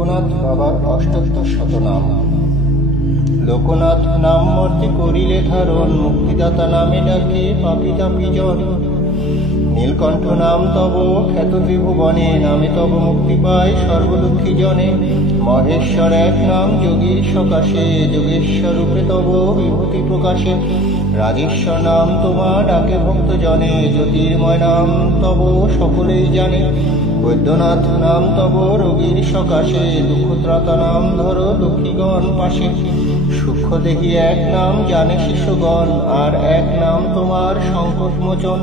লোকনাথ বাবার অষ্টোত্তর শতনাম। লোকনাথ নাম মর্তে করিলে ধারণ, মুক্তিদাতা নামে ডাকে পাপী তাপী জন। নীলকণ্ঠ নাম তব খ্যাত ত্রিভুবনে, নামে তব মুক্তি পায় সর্বদুঃখী জনে। মহেশ্বর এক নাম যোগীর সকাশে, যোগেশ্বর রূপে তব বিভূতি প্রকাশে। রাজেশ্বর নাম তোমার ডাকে ভক্ত জনে, জ্যোতির্ময় নাম তব সকলেই জানে। বৈদ্যনাথ নাম তব রোগীর সকাশে, দুঃখত্রাতা নাম ধরো দুঃখীগণ পাশে। সূক্ষ্ম দেহি এক নাম জানে শিশুগণ, আর এক নাম তোমার সংকট মোচন।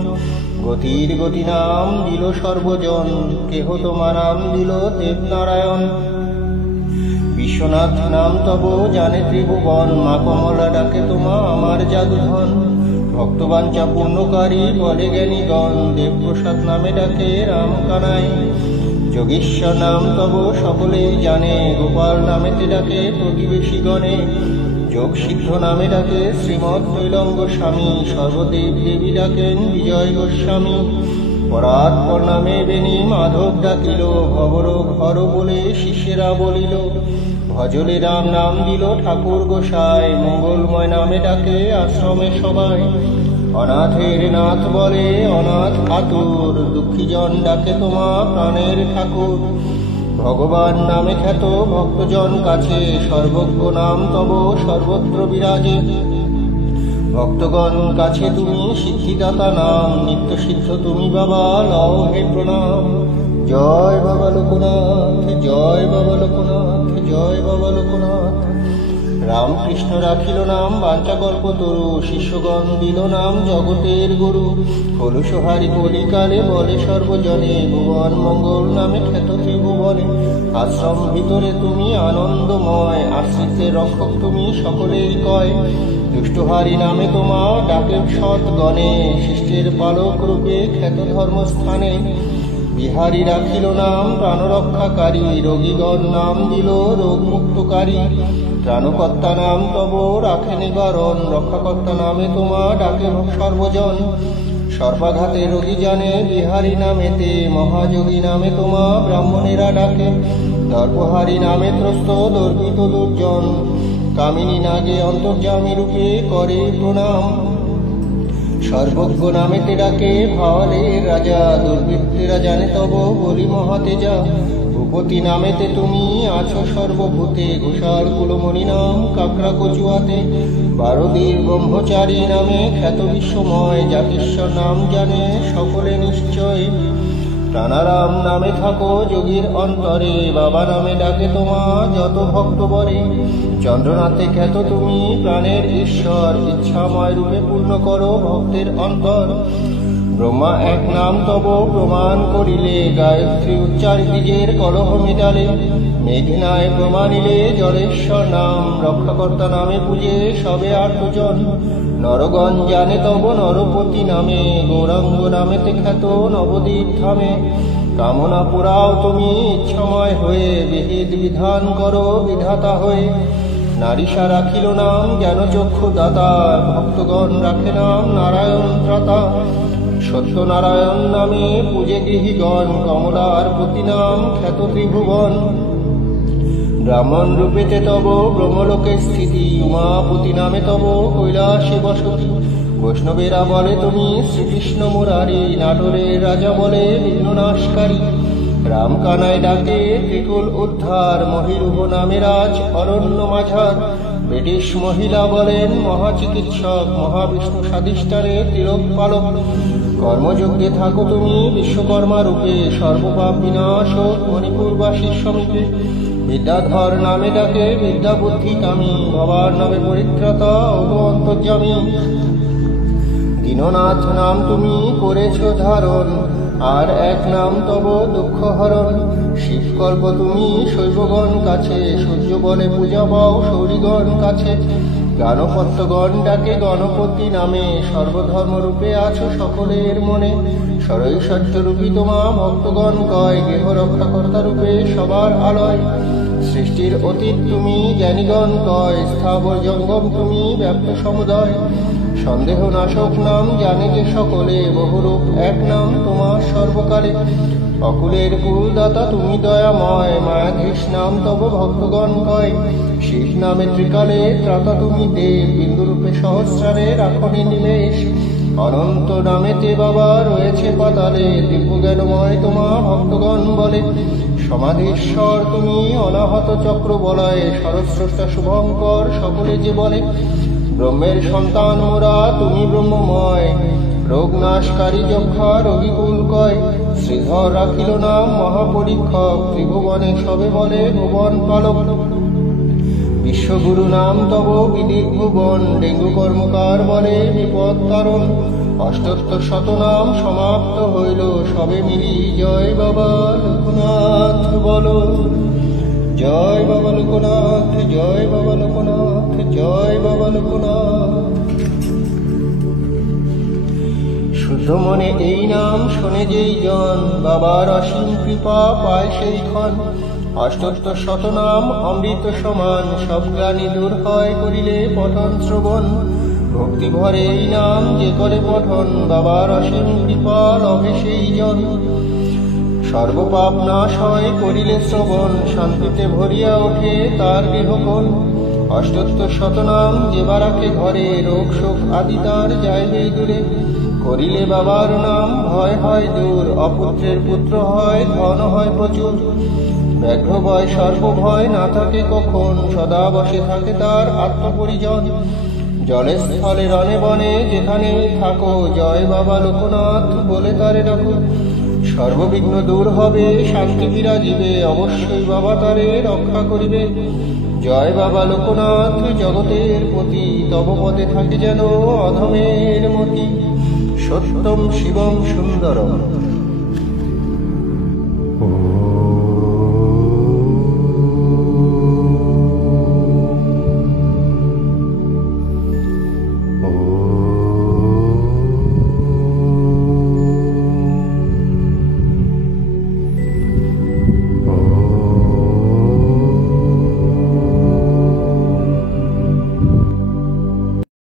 গতির গতি নাম দিল সর্বজন, কেহ তোমার নাম দিল দেবনারায়ণ। বিশ্বনাথ নাম তব জানে ত্রিভুবন, মা কমলা ডাকে তোমা আমার জাদুধন। ভক্তবাঞ্ছা পূর্ণকারী বলে জ্ঞানীগণ, দেবপ্রসাদ নামে ডাকে রাম কানাই। যোগীশ্বর নাম তব সকলেই জানে, গোপাল নামেতে ডাকে প্রতিবেশী গণে। যোগ সিদ্ধ নামে ডাকে শ্রীমৎ তৈলঙ্গ স্বামী, সর্বদেব দেবী ডাকেন বিজয় গোস্বামী। পরাৎপর নামে বেণী মাধব ডাকিল, ভবরোগ হর বলে শিষ্যেরা বলিল। ভজলে রাম নাম দিল ঠাকুর গোসাই, মঙ্গলময় নামে ডাকে আশ্রমে সবাই। অনাথের নাথ বলে অনাথ আতুর, দুঃখীজন ডাকে তোমা প্রাণের ঠাকুর। ভগবান নামে খ্যাত ভক্তজন কাছে, সর্বজ্ঞ নাম তব সর্বত্র বিরাজে। ভক্তগণ কাছে তুমি সিদ্ধিদাতা নাম, নিত্য সিদ্ধ তুমি বাবা লও হে প্রণাম। জয় বাবা লোকনাথ, জয় বাবা লোকনাথ, জয় বাবা লোকনাথ। রামকৃষ্ণ রাখিল নাম বাঞ্ছাকল্পতরু, শিষ্যগণ দিল নাম জগতের গুরু। কলুষহারি কলিকালে বলে সর্বজনে, ভুবন মঙ্গল নামে খ্যাত ত্রিভুবনে। আশ্রম ভিতরে তুমি আনন্দময়, আশ্রিতের রক্ষক তুমি সকলেই কয়। দুষ্টহারি নামে তোমা ডাকে সৎগণে, শিষ্টের পালক রূপে খ্যাত ধর্মস্থানে। বিহারী রাখিল নাম প্রাণরক্ষাকারী, রোগীগণ নাম দিল রোগ মুক্তকারী। ত্রাণকর্তা নাম তব রাখে নিবারণ, রক্ষাকর্তা নামে তোমা ডাকে সর্বজন। সর্বাঘাতে রোগী জানে বিহারী নামেতে, মহাযোগী নামে তোমা ব্রাহ্মণেরা ডাকে। দর্পহারী নামে ত্রস্ত দর্পিত দুর্জন, কামিনী নাগে অন্তর্যামী রূপে করে প্রণাম। সর্বজ্ঞ নামেতে ডাকে ভাওয়ালের রাজা, দুর্বৃত্তেরা জানে তব বলি মহাতেজা। ভূপতি নামেতে তুমি আছো সর্বভূতে, ঘোষাল কুলমণি নাম কাকড়া কচুয়াতে। বারদীর ব্রহ্মচারী নামে খ্যাত বিশ্বময়, জাতিশ্বর নাম জানে সকলে নিশ্চয়। প্রাণারাম নামে থাকো যোগীর অন্তরে, বাবা নামে ডাকে তোমা যত ভক্ত বরে। চন্দ্রনাথে খ্যাত তুমি প্রাণের ঈশ্বর, ইচ্ছাময় রূপে পূর্ণ করো ভক্তের অন্তর। ব্রহ্মা এক নাম তব প্রমাণ করিলে, গায়ত্রী উচ্চার বীজের কলহ মিটালে। মেঘনায় প্রমাণিলে জলেশ্বর নাম, রক্ষাকর্তা নামে পূজে সবে আর্তজন। নরগণ জানে তব নরপতি নামে, গৌরাঙ্গ নামেতে খ্যাত নবদ্বীপ ধামে। কামনা পুরাও তুমি ইচ্ছাময় হয়ে, বিহিত বিধান করো বিধাতা হয়ে। নারীষা রাখিল নাম জ্ঞানচক্ষু দাতা, ভক্তগণ রাখে নাম নারায়ণ ত্রাতা। সত্যনারায়ণ নামে পূজে গৃহীগণ, কমলার পতি নাম খ্যাত ত্রিভুবন। ব্রাহ্মণ রূপেতে তব ব্রহ্মলোকে স্থিতি, উমাপতি নামে তব কৈলাসে বসতি। বৈষ্ণবেরা বলে তুমি শ্রীকৃষ্ণ মুরারি, নাটোরের রাজা বলে বিঘ্ননাশকারী। রাম কানাই ডাকে ত্রিকুল উদ্ধার, মহিরুহ নামে রাজ অরণ্য মাঝার। ব্রিটিশ মহিলা বলেন মহাচিকিৎসক, মহাবিষ্ণু স্বাধিষ্ঠানে তিলক পালক। কর্মযজ্ঞে থাকো তুমি বিশ্বকর্মা রূপে, সর্বপাপ বিনাশ মণিপুরবাসীর সমীপে। বিদ্যাধর নামে ডাকে বিদ্যা বুদ্ধি কামী, বাবার নামে পরিত্রাতা অগ অন্তর্যামী। দীননাথ নাম তুমি করেছ ধারণ, আর এক নাম তব দুঃখ হরণ। শিবকল্প তুমি শৈবগণ কাছে, সূর্য বলে পূজা পাও সৌরীগণ কাছে। গানপত্যগণ ডাকে গণপতি নামে, সর্বধর্ম রূপে আছো সকলের মনে। সরৈশ্বর্য রূপী তোমা ভক্তগণ কয়, গেহ রক্ষাকর্তা রূপে সবার আলয়। সৃষ্টির অতীত তুমি জ্ঞানীগণ কয়, স্থাবর জঙ্গম তুমি ব্যাপ্ত সমুদয়। সন্দেহ নাশক নাম জানে যে সকলে, বহুরূপ এক নাম তোমার সর্বকালে। অকুলের কুলদাতা তুমি দয়াময়, মায়াধীশ নাম তব ভক্তগণ কয়। শিব নামে ত্রিকালে ত্রাতা তুমি দেব, বিন্দুরূপে সহস্রারে রাখনি নিমেষ। অনন্ত নামেতে বাবা রয়েছে পাতালে, দিব্য জ্ঞানময় তোমা ভক্তগণ বলে। সমাধীশ্বর তুমি অনাহত চক্র বলয়, সরস্রষ্টা শুভঙ্কর সকলে যে বলে। ব্রহ্মের সন্তান মোরা তুমি ব্রহ্মময়, রোগ নাশকারী যক্ষা রবিকুল কয়। শ্রীধর রাখিল নাম মহাপরীক্ষক, ত্রিভুবনে সবে বলে ভুবন পালক। বিশ্বগুরু নাম তব বিদিত ভুবন, ডেঙ্গু কর্মকার বলে বিপদ তারণ। অষ্টোত্তর শতনাম সমাপ্ত হইল, সবে মিলি জয় বাবা লোকনাথ বলো। জয় বাবা লোকনাথ, জয় বাবা লোকনাথ, জয় বাবা লোকনাথ। শুদ্ধ মনে এই নাম শোনে যেই জন, বাবার অসীম কৃপা পায় সেই ক্ষণ। অষ্টোত্তর শতনাম অমৃত সমান, সব গ্লানি দূর হয় করিলে পঠন শ্রবণ। ভক্তি ভরে এই নাম যে করে পঠন, বাবার অসীম কৃপা লভে সেই জন। সর্বপাপ নাশ হয় করিলে শ্রবণ, শান্তিতে ভরিয়া ওঠে তার গৃহকোণ। অষ্টোত্তর শতনাম যে বা রাখে ঘরে, রোগ শোক আদি তার যাইবে দূরে। করিলে বাবার নাম ভয় হয় দূর, অপুত্রের পুত্র হয় ধন হয় প্রচুর। ব্যাঘ্র ভয় সর্ব ভয় না থাকে কখন, সদা বসে থাকে তার আত্মপরিজন। জলে স্থলে রণে বনে যেখানে থাকো, জয় বাবা লোকনাথ বলে তারে ডাকো। সর্ববিঘ্ন দূর হবে, শান্তি বিরাজিবে, অবশ্যই বাবা তারে রক্ষা করিবে। জয় বাবা লোকনাথ জগতের পতি, তব পদে থাকে যেন অধমের মতি। সত্যম শিবম সুন্দরম।